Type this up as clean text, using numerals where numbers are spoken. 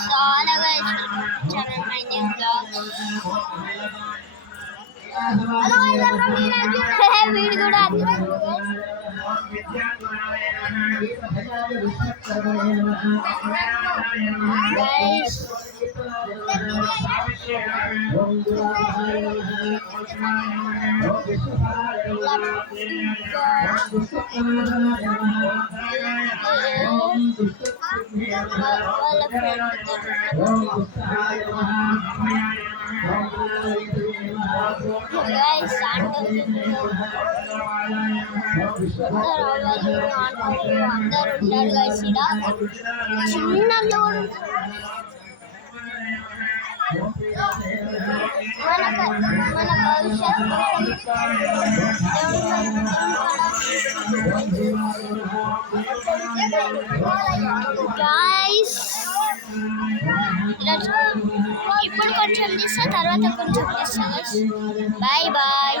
చాలా guys channel my new blogs వీడు కూడా గైస్ వాళ్ళ ఫ్రెండ్ గైస్ అందరూ ఉంటారు గైస్ ఇక్కడ చిన్న లోడ్ మన భవిష్యత్తు గైస్ ఇప్పుడు కొంచెం తీస్తా తర్వాత కొంచెం తీస్తా గైస్ బాయ్ బాయ్